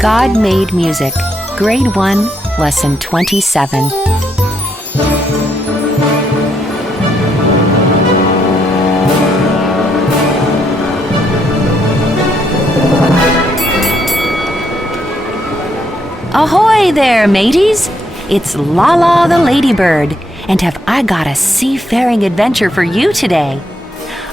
God Made Music, Grade 1, Lesson 27. Ahoy there, mateys! It's Lala the Ladybird, and have I got a seafaring adventure for you today.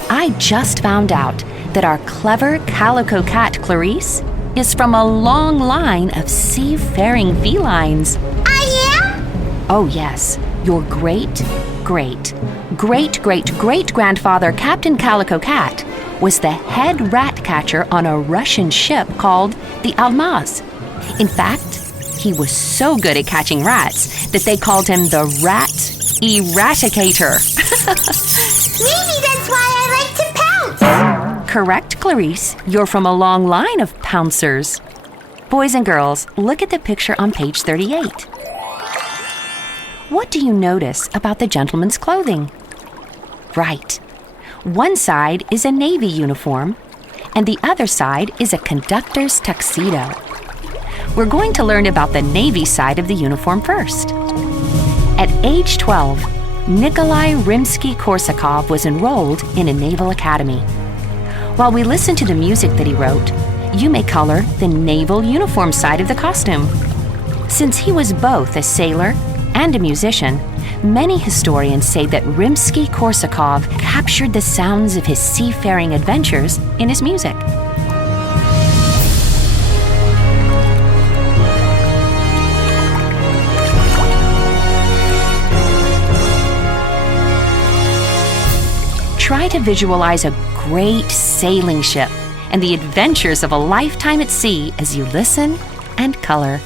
I just found out that our clever calico cat, Clarice, is from a long line of seafaring felines. Yeah? Oh yes, your great-great-great-great-great-grandfather, Captain Calico Cat, was the head rat catcher on a Russian ship called the Almaz. In fact, he was so good at catching rats that they called him the Rat Eradicator. Maybe that's why I like to pounce. Correct, Clarice. You're from a long line of pouncers. Boys and girls, look at the picture on page 38. What do you notice about the gentleman's clothing? Right. One side is a Navy uniform, and the other side is a conductor's tuxedo. We're going to learn about the Navy side of the uniform first. At age 12, Nikolai Rimsky-Korsakov was enrolled in a naval academy. While we listen to the music that he wrote, you may color the naval uniform side of the costume. Since he was both a sailor and a musician, many historians say that Rimsky-Korsakov captured the sounds of his seafaring adventures in his music. Try to visualize a great sailing ship and the adventures of a lifetime at sea as you listen and color.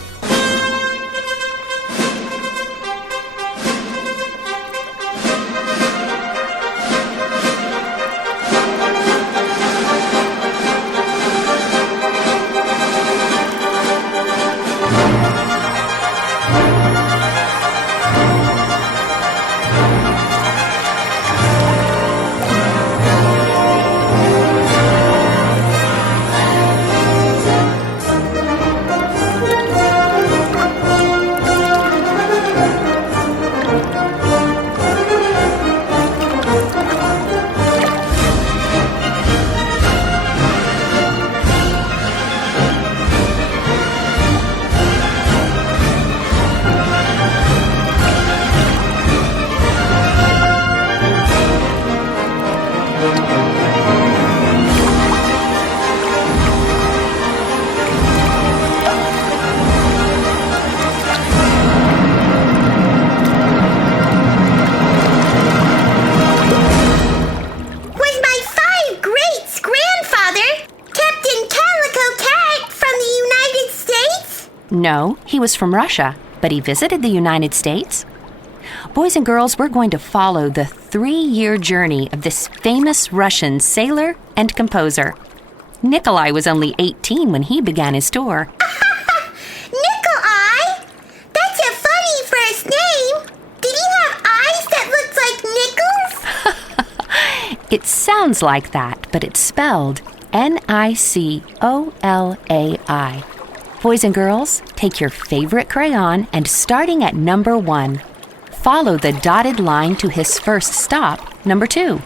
No, he was from Russia, but he visited the United States. Boys and girls, we're going to follow the 3-year journey of this famous Russian sailor and composer. Nikolai was only 18 when he began his tour. Nikolai? That's a funny first name. Did he have eyes that looked like nickels? It sounds like that, but it's spelled Nicolai. Boys and girls, take your favorite crayon and starting at number 1, follow the dotted line to his first stop, number 2.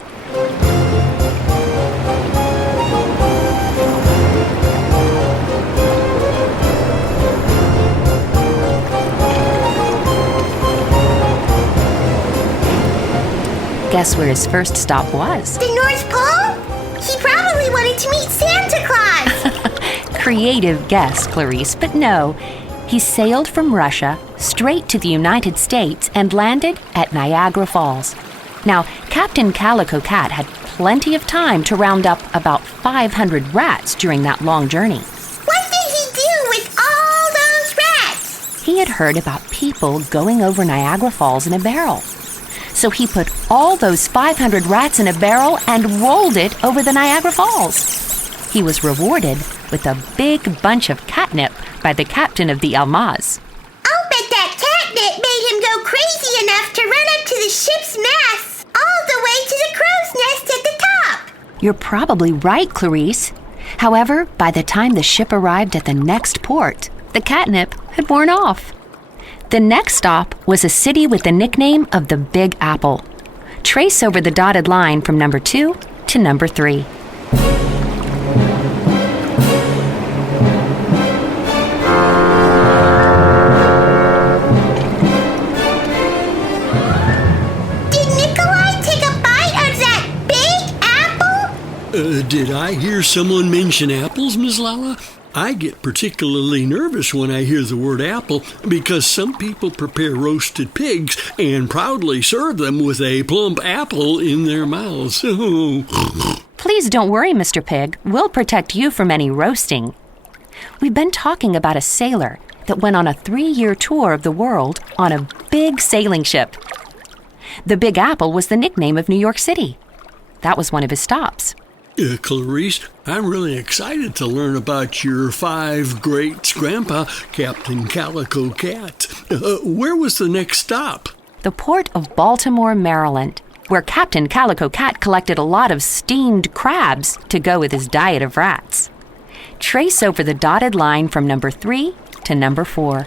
Guess where his first stop was? The North Pole? He probably wanted to meet Santa Claus. Creative guess, Clarice, but no. He sailed from Russia straight to the United States and landed at Niagara Falls. Now, Captain Calico Cat had plenty of time to round up about 500 rats during that long journey. What did he do with all those rats? He had heard about people going over Niagara Falls in a barrel. So he put all those 500 rats in a barrel and rolled it over the Niagara Falls. He was rewarded with a big bunch of catnip by the captain of the Almaz. I'll bet that catnip made him go crazy enough to run up to the ship's mast, all the way to the crow's nest at the top. You're probably right, Clarice. However, by the time the ship arrived at the next port, the catnip had worn off. The next stop was a city with the nickname of the Big Apple. Trace over the dotted line from number 2 to number 3. Did I hear someone mention apples, Miss Lala? I get particularly nervous when I hear the word apple because some people prepare roasted pigs and proudly serve them with a plump apple in their mouths. Please don't worry, Mr. Pig. We'll protect you from any roasting. We've been talking about a sailor that went on a 3-year tour of the world on a big sailing ship. The Big Apple was the nickname of New York City. That was one of his stops. Clarice, I'm really excited to learn about your 5 greats-grandpa, Captain Calico Cat. Where was the next stop? The port of Baltimore, Maryland, where Captain Calico Cat collected a lot of steamed crabs to go with his diet of rats. Trace over the dotted line from number 3 to number 4.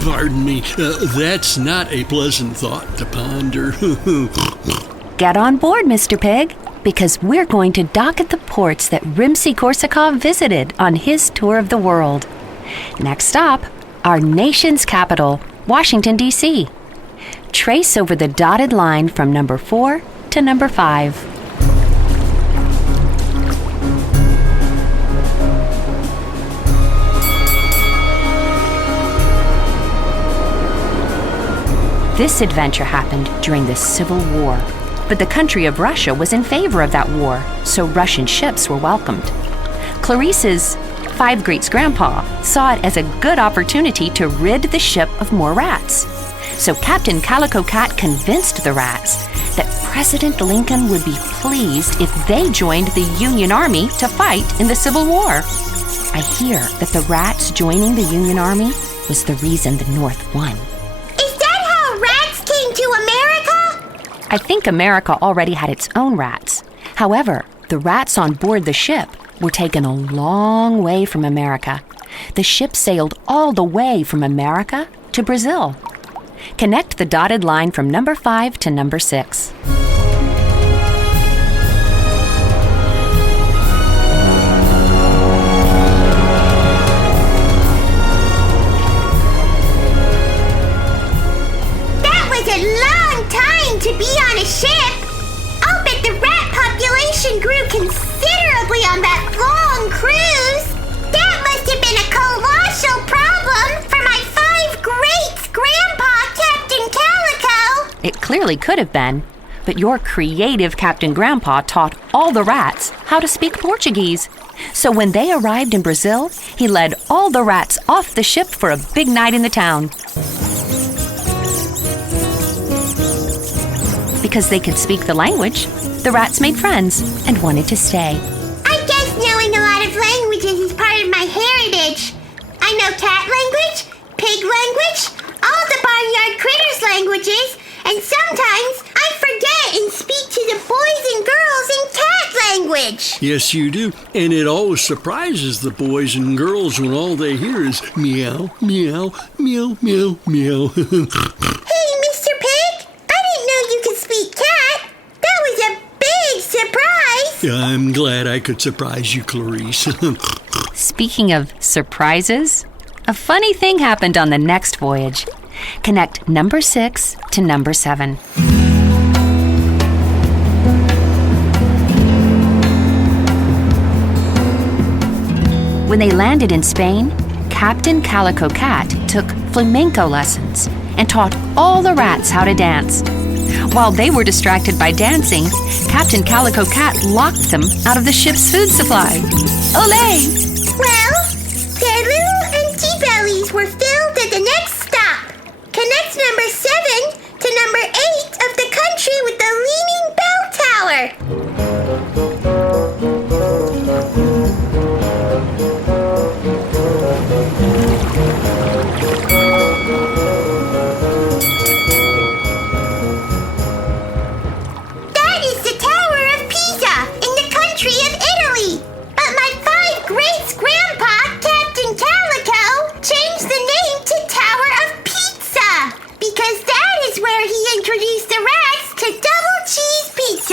Pardon me, that's not a pleasant thought to ponder. Get on board, Mr. Pig, because we're going to dock at the ports that Rimsky-Korsakov visited on his tour of the world. Next stop, our nation's capital, Washington, D.C. Trace over the dotted line from number 4 to number 5. This adventure happened during the Civil War, but the country of Russia was in favor of that war, so Russian ships were welcomed. Clarice's 5 greats-grandpa saw it as a good opportunity to rid the ship of more rats. So Captain Calico Cat convinced the rats that President Lincoln would be pleased if they joined the Union Army to fight in the Civil War. I hear that the rats joining the Union Army was the reason the North won. I think America already had its own rats. However, the rats on board the ship were taken a long way from America. The ship sailed all the way from America to Brazil. Connect the dotted line from number 5 to number 6. To be on a ship. I'll bet the rat population grew considerably on that long cruise. That must have been a colossal problem for my 5 greats-grandpa, Captain Calico. It clearly could have been, but your creative Captain Grandpa taught all the rats how to speak Portuguese. So when they arrived in Brazil, he led all the rats off the ship for a big night in the town. Because they could speak the language, the rats made friends and wanted to stay. I guess knowing a lot of languages is part of my heritage. I know cat language, pig language, all the barnyard critters' languages, and sometimes I forget and speak to the boys and girls in cat language. Yes, you do. And it always surprises the boys and girls when all they hear is meow, meow, meow, meow, meow. Hey, Mr. Pig, I didn't know you could speak cat. That was a big surprise. I'm glad I could surprise you, Clarice. Speaking of surprises, a funny thing happened on the next voyage. Connect number 6 to number 7. When they landed in Spain, Captain Calico Cat took flamenco lessons and taught all the rats how to dance. While they were distracted by dancing, Captain Calico Cat locked them out of the ship's food supply. Olé! Well, their little empty bellies were filled at the next stop. Connect number 7 to number 8 of the country with the Leaning Bell Tower.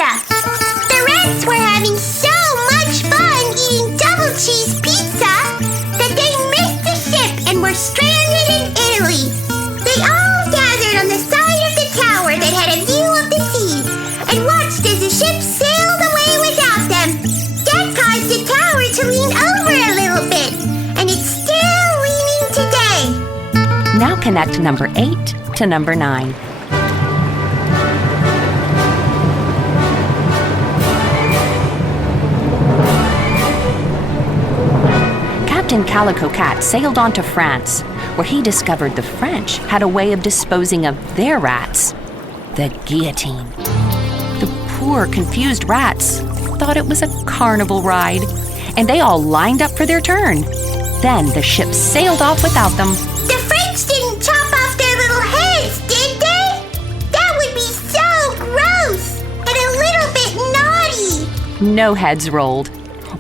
pizza. The rats were having so much fun eating double cheese pizza that they missed the ship and were stranded in Italy. They all gathered on the side of the tower that had a view of the sea and watched as the ship sailed away without them. That caused the tower to lean over a little bit, and it's still leaning today. Now connect number 8 to number 9. Captain Calico Cat sailed on to France, where he discovered the French had a way of disposing of their rats: the guillotine. The poor, confused rats thought it was a carnival ride, and they all lined up for their turn. Then the ship sailed off without them. The French didn't chop off their little heads, did they? That would be so gross and a little bit naughty. No heads rolled.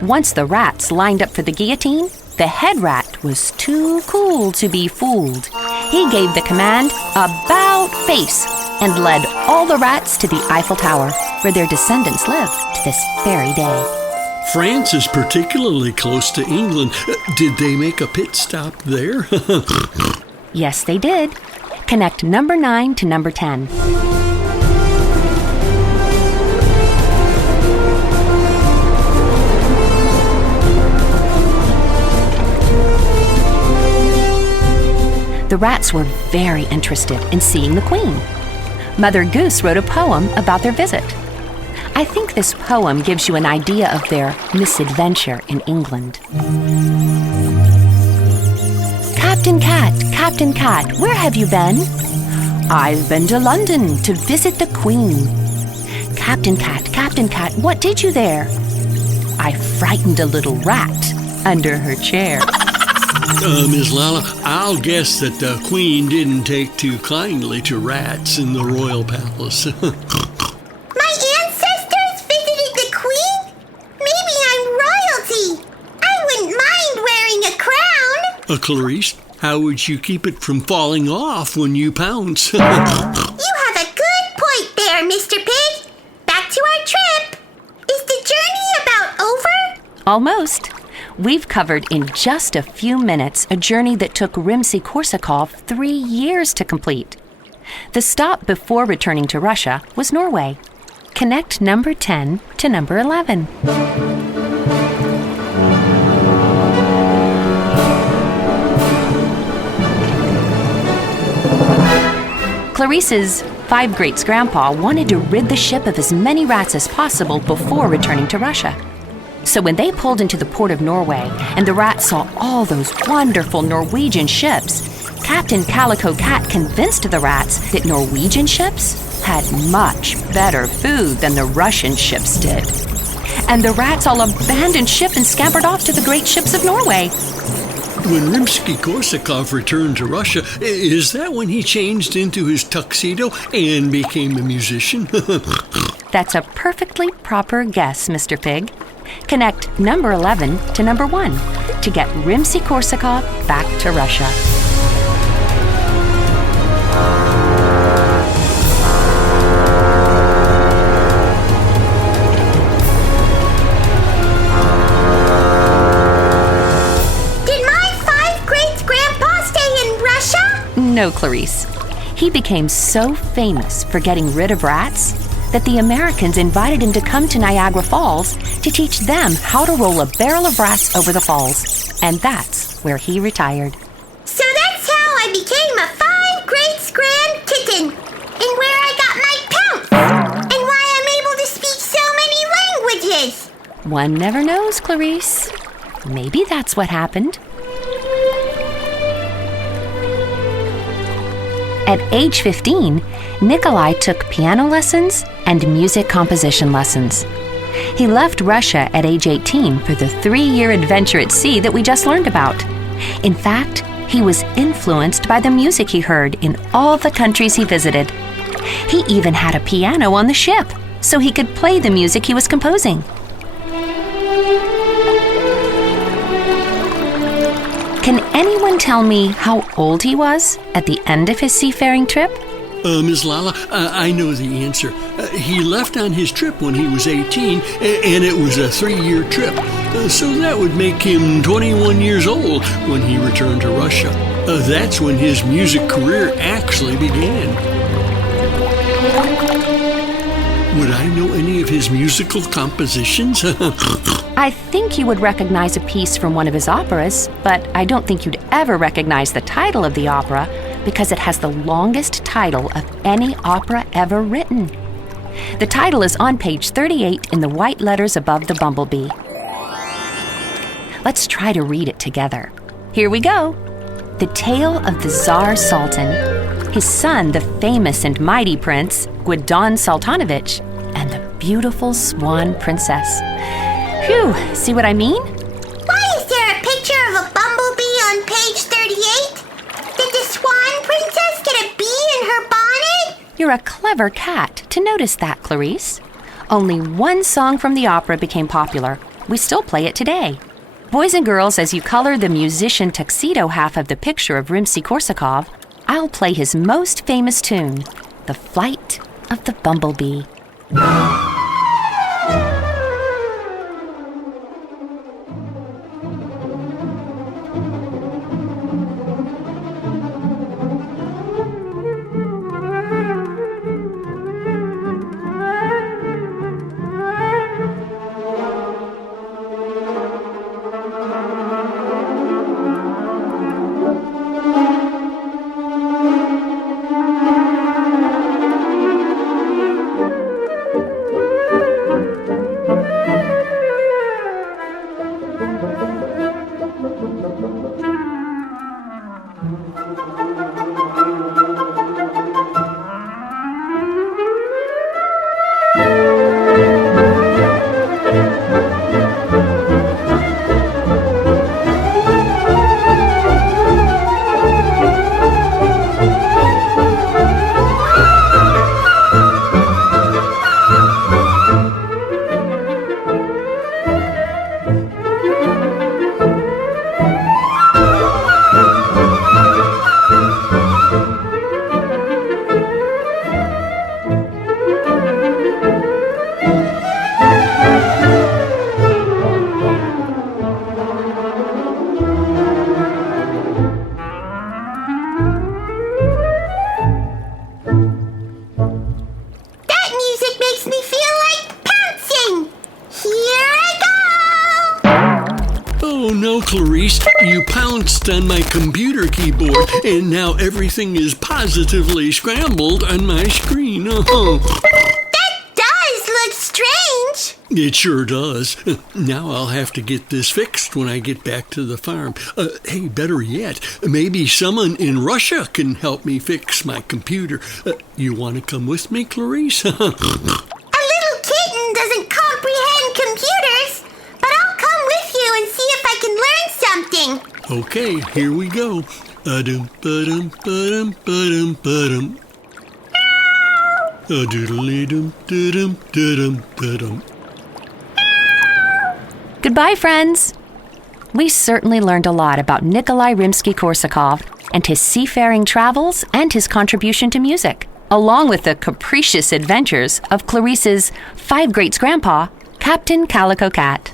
Once the rats lined up for the guillotine, the head rat was too cool to be fooled. He gave the command, "About face," and led all the rats to the Eiffel Tower, where their descendants live to this very day. France is particularly close to England. Did they make a pit stop there? Yes, they did. Connect number 9 to number 10. The rats were very interested in seeing the Queen. Mother Goose wrote a poem about their visit. I think this poem gives you an idea of their misadventure in England. Captain Cat, where have you been? I've been to London to visit the Queen. Captain Cat, what did you there? I frightened a little rat under her chair. Miss Lala, I'll guess that the Queen didn't take too kindly to rats in the royal palace. My ancestors visited the Queen? Maybe I'm royalty. I wouldn't mind wearing a crown. Clarice, how would you keep it from falling off when you pounce? You have a good point there, Mr. Pig. Back to our trip. Is the journey about over? Almost. We've covered in just a few minutes a journey that took Rimsky-Korsakov 3 years to complete. The stop before returning to Russia was Norway. Connect number 10 to number 11. Clarice's 5 greats-grandpa wanted to rid the ship of as many rats as possible before returning to Russia. So when they pulled into the port of Norway and the rats saw all those wonderful Norwegian ships, Captain Calico Cat convinced the rats that Norwegian ships had much better food than the Russian ships did. And the rats all abandoned ship and scampered off to the great ships of Norway. When Rimsky-Korsakov returned to Russia, is that when he changed into his tuxedo and became a musician? That's a perfectly proper guess, Mr. Pig. Connect number 11 to number 1 to get Rimsky-Korsakov back to Russia. Did my 5 greats-grandpa stay in Russia? No, Clarice. He became so famous for getting rid of rats that the Americans invited him to come to Niagara Falls to teach them how to roll a barrel of rats over the falls. And that's where he retired. So that's how I became a 5 greats-grand kitten, and where I got my pounce, and why I'm able to speak so many languages. One never knows, Clarice. Maybe that's what happened. At age 15, Nikolai took piano lessons and music composition lessons. He left Russia at age 18 for the 3-year adventure at sea that we just learned about. In fact, he was influenced by the music he heard in all the countries he visited. He even had a piano on the ship, so he could play the music he was composing. Can anyone tell me how old he was at the end of his seafaring trip? Miss Lala, I know the answer. He left on his trip when he was 18, and it was a 3-year trip. So that would make him 21 years old when he returned to Russia. That's when his music career actually began. Would I know any of his musical compositions? I think you would recognize a piece from one of his operas, but I don't think you'd ever recognize the title of the opera because it has the longest title of any opera ever written. The title is on page 38 in the white letters above the bumblebee. Let's try to read it together. Here we go. The Tale of the Tsar Sultan, his son, the famous and mighty Prince Gwizdon Sultanovich, and the beautiful Swan Princess. Phew, see what I mean? Why is there a picture of a bumblebee on page 38? Did the Swan Princess get a bee in her bonnet? You're a clever cat to notice that, Clarice. Only one song from the opera became popular. We still play it today. Boys and girls, as you color the musician tuxedo half of the picture of Rimsky-Korsakov, I'll play his most famous tune, The Flight of the Bumblebee. Clarice, you pounced on my computer keyboard, and now everything is positively scrambled on my screen. That does look strange. It sure does. Now I'll have to get this fixed when I get back to the farm. Hey, better yet, maybe someone in Russia can help me fix my computer. You want to come with me, Clarice? A little kitten doesn't comprehend computers, but I'll come with you and see if I can learn something. Okay, here we go. A-dum, ba-dum, ba-dum, ba-dum, ba-dum. A-doodly-dum, da-dum, da-dum, da-dum. Goodbye, friends. We certainly learned a lot about Nikolai Rimsky-Korsakov and his seafaring travels and his contribution to music, along with the capricious adventures of Clarice's 5 greats-grandpa, Captain Calico Cat.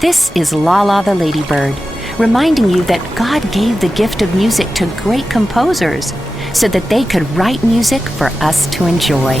This is Lala the Ladybird, reminding you that God gave the gift of music to great composers so that they could write music for us to enjoy.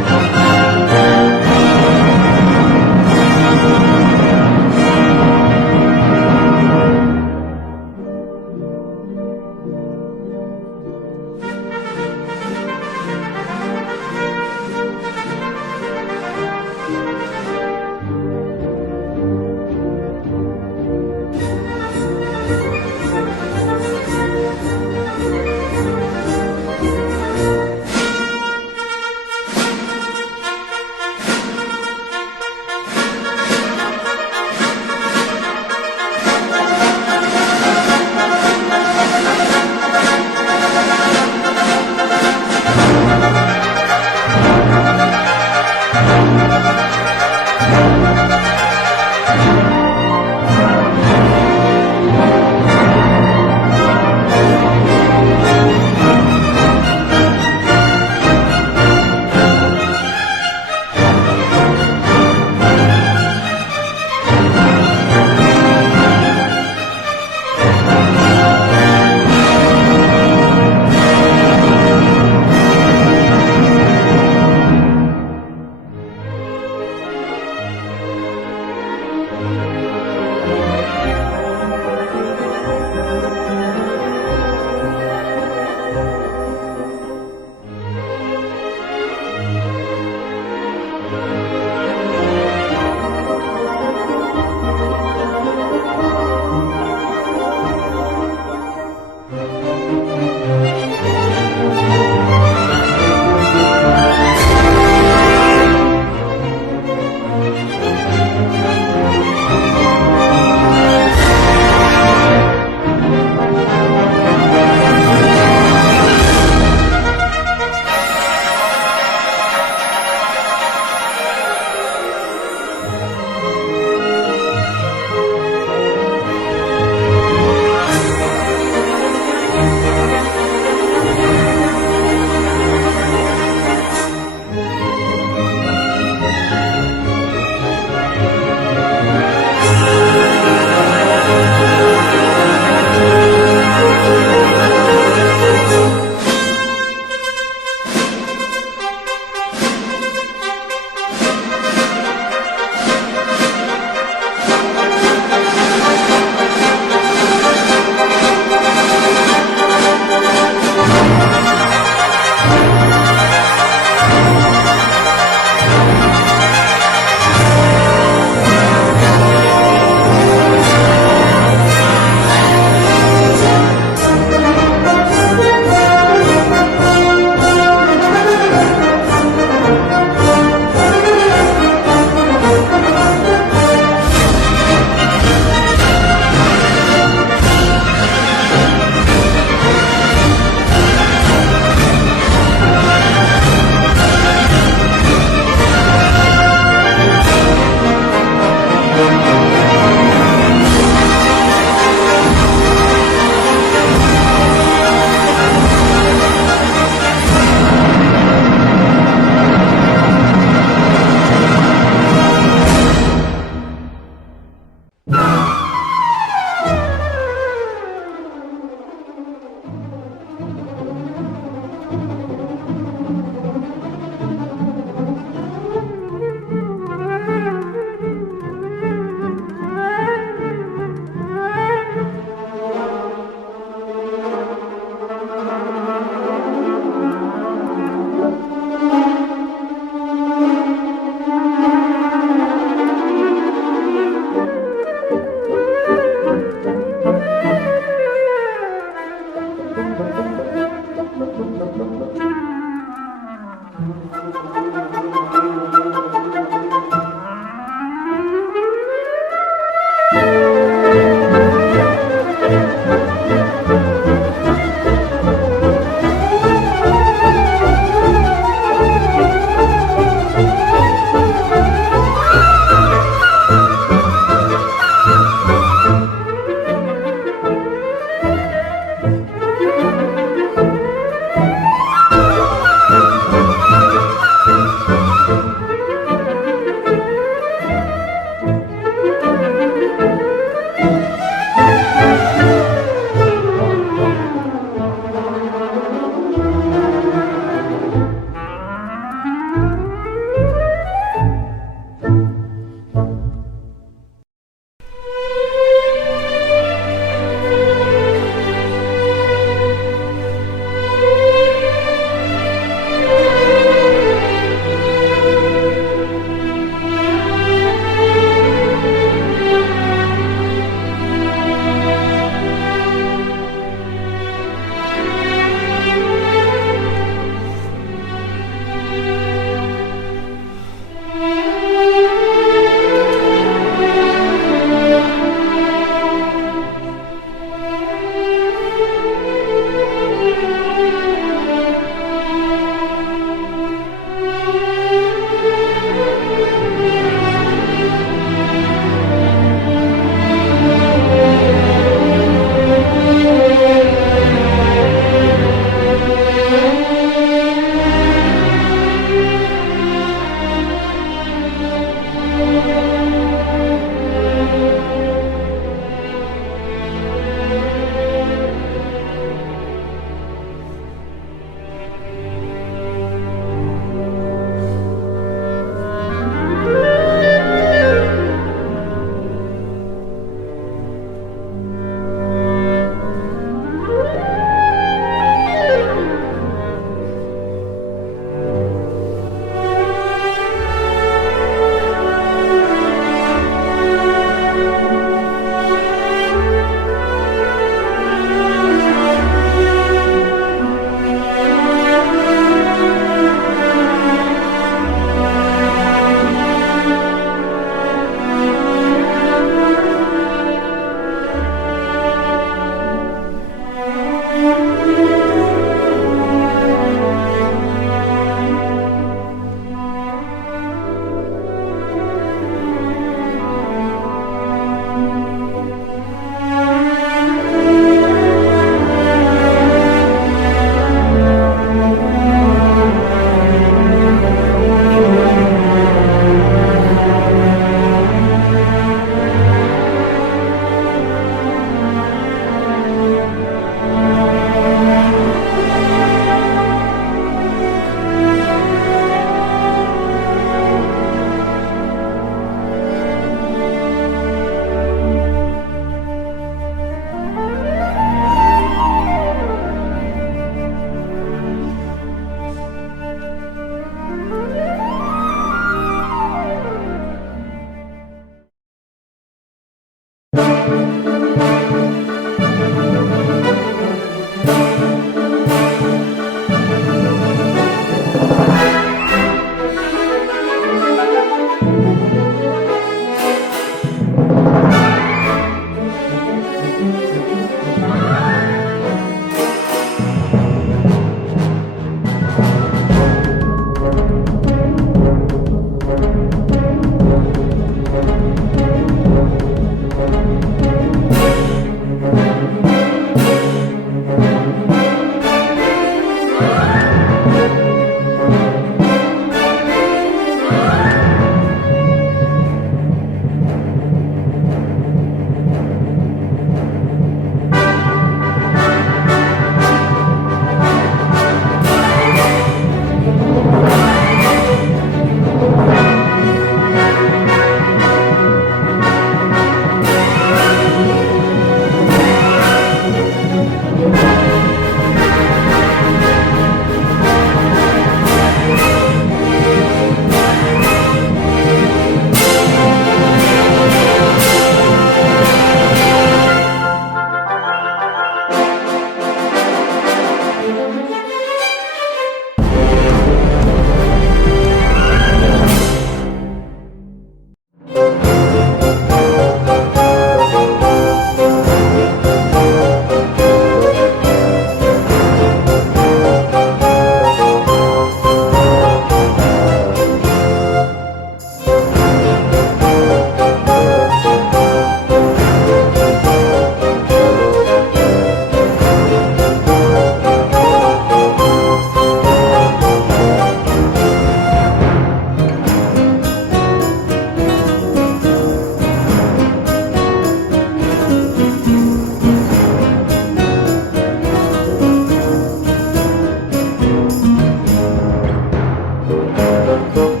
Bye.